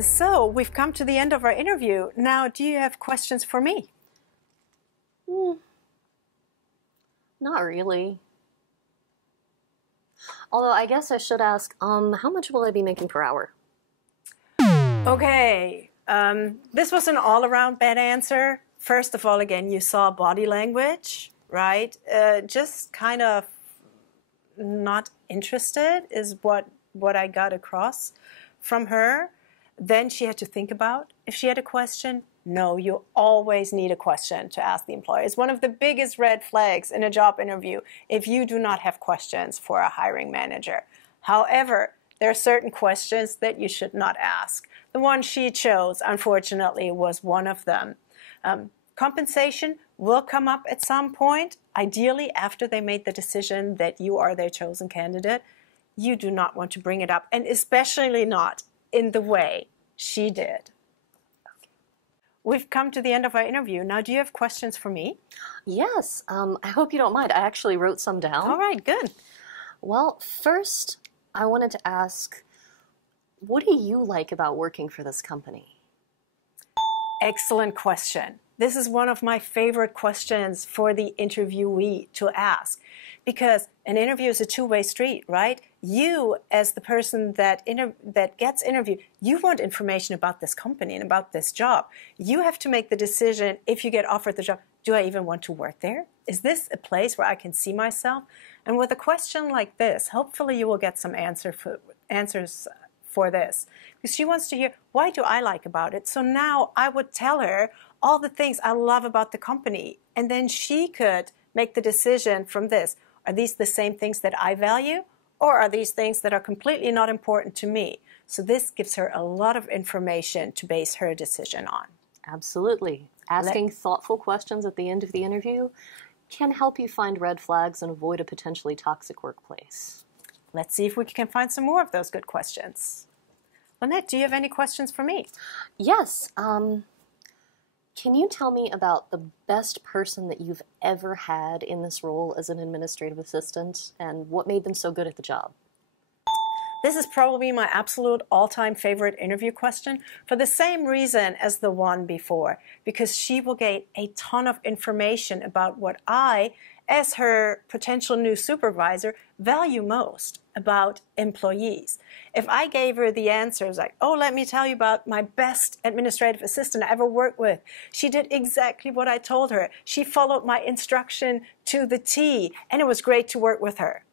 So we've come to the end of our interview. Now, do you have questions for me? Not really. Although I guess I should ask, how much will I be making per hour? Okay, this was an all-around bad answer. First of all, again, you saw body language, right? Just kind of not interested is what I got across from her. Then she had to think about if she had a question. No, you always need a question to ask the employer. It's one of the biggest red flags in a job interview if you do not have questions for a hiring manager. However, there are certain questions that you should not ask. The one she chose, unfortunately, was one of them. Compensation will come up at some point, ideally after they made the decision that you are their chosen candidate. You do not want to bring it up, and especially not in the way she did. We've come to the end of our interview. Now, do you have questions for me? Yes, I hope you don't mind. I actually wrote some down. All right, good. Well, first, I wanted to ask, what do you like about working for this company? Excellent question. This is one of my favorite questions for the interviewee to ask, because an interview is a two-way street, right? You, as the person that gets interviewed, you want information about this company and about this job. You have to make the decision, if you get offered the job, do I even want to work there? Is this a place where I can see myself? And with a question like this, hopefully you will get some answers for this. Because she wants to hear, why do I like about it? So now I would tell her all the things I love about the company. And then she could make the decision from this. Are these the same things that I value? Or are these things that are completely not important to me? So this gives her a lot of information to base her decision on. Absolutely. Asking thoughtful questions at the end of the interview can help you find red flags and avoid a potentially toxic workplace. Let's see if we can find some more of those good questions. Lynette, do you have any questions for me? Yes. Can you tell me about the best person that you've ever had in this role as an administrative assistant and what made them so good at the job? This is probably my absolute all-time favorite interview question for the same reason as the one before, because she will get a ton of information about what I, as her potential new supervisor, value most about employees. If I gave her the answers like, oh, let me tell you about my best administrative assistant I ever worked with. She did exactly what I told her. She followed my instruction to the T, and it was great to work with her.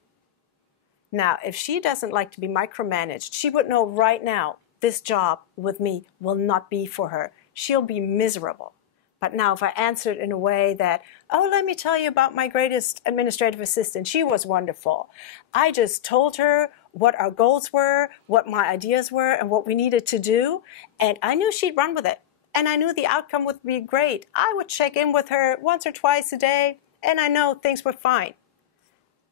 Now, if she doesn't like to be micromanaged, she would know right now this job with me will not be for her. She'll be miserable. But now if I answered in a way that, oh, let me tell you about my greatest administrative assistant. She was wonderful. I just told her what our goals were, what my ideas were, and what we needed to do. And I knew she'd run with it. And I knew the outcome would be great. I would check in with her once or twice a day, and I know things were fine.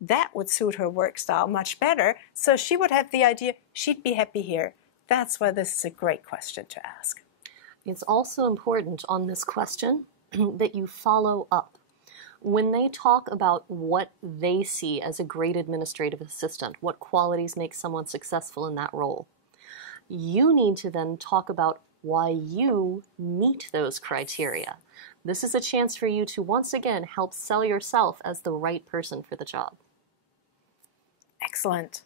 That would suit her work style much better, so she would have the idea she'd be happy here. That's why this is a great question to ask. It's also important on this question that you follow up. When they talk about what they see as a great administrative assistant, what qualities make someone successful in that role, you need to then talk about why you meet those criteria. This is a chance for you to once again help sell yourself as the right person for the job. Excellent.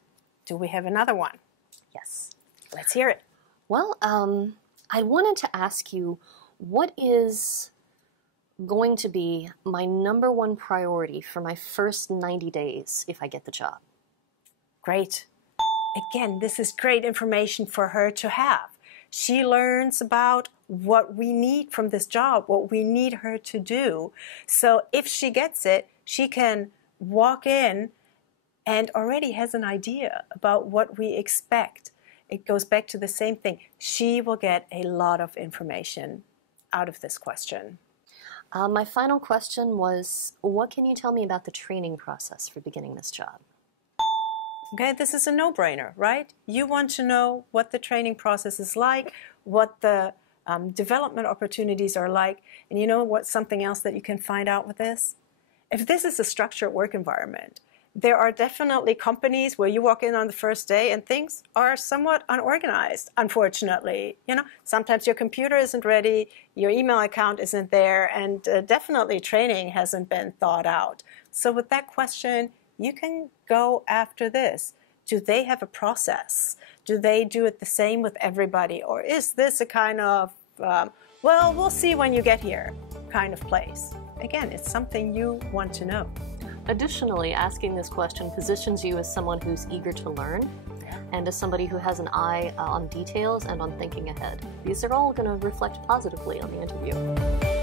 Do we have another one? Yes. Let's hear it. Well, I wanted to ask you, what is going to be my #1 priority for my first 90 days if I get the job? Great. Again, this is great information for her to have. She learns about what we need from this job, what we need her to do. So if she gets it, she can walk in and already has an idea about what we expect. It goes back to the same thing. She will get a lot of information out of this question. My final question was, what can you tell me about the training process for beginning this job? Okay, this is a no-brainer, right? You want to know what the training process is like, what the development opportunities are like, and you know what something else that you can find out with this? If this is a structured work environment, There are definitely companies where you walk in on the first day and things are somewhat unorganized, unfortunately. You know, sometimes your computer isn't ready, your email account isn't there, and definitely training hasn't been thought out. So with that question, you can go after this. Do they have a process? Do they do it the same with everybody? Or is this a kind of, well, we'll see when you get here kind of place? Again, it's something you want to know. Additionally, asking this question positions you as someone who's eager to learn and as somebody who has an eye on details and on thinking ahead. These are all going to reflect positively on the interview.